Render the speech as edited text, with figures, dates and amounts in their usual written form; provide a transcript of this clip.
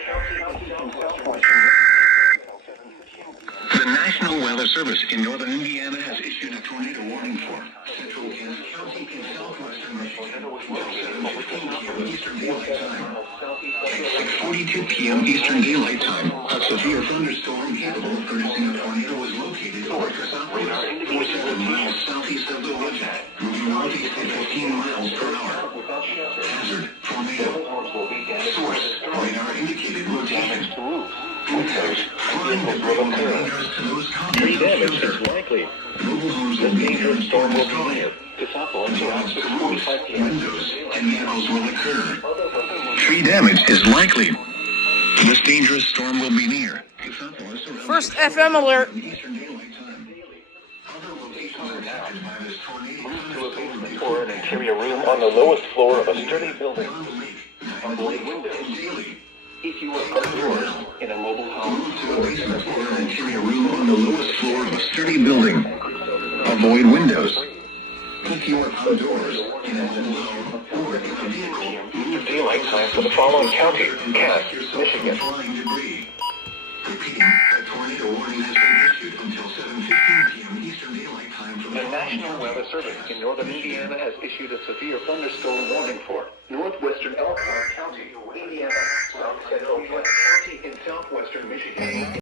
The National Weather Service in northern Indiana has issued a tornado warning for central Kansas County and southwestern Michigan until 7:15 p.m. Eastern Daylight Time. At 6:42 p.m. Eastern Daylight Time, a severe thunderstorm capable of producing a tornado was located over Cassopolis, 47 miles southeast of the region, moving northeast at 15 miles per hour. Hazard, tornado. Source, radar indicated rotation. Tree damage is likely. This dangerous storm will be near. Windows and vehicles will occur. Tree damage is likely. This dangerous storm will be near. First FM alert. To a basement or an interior room on the lowest floor of a sturdy building. Avoid windows. If you are outdoors in a mobile home To a basement or an interior room on the lowest floor of a sturdy building. Avoid windows. If you are outdoors in a mobile home or in a vehicle, Eastern Daylight Time for the following county: Cass, Michigan. flying debris. Repeating, a tornado warning has been issued until 7:15 p.m. Eastern Daylight Time for The National Weather Service in northern Indiana has issued a severe thunderstorm warning for northwestern Elkhart County, Indiana, south central Kansas County, and southwestern Michigan.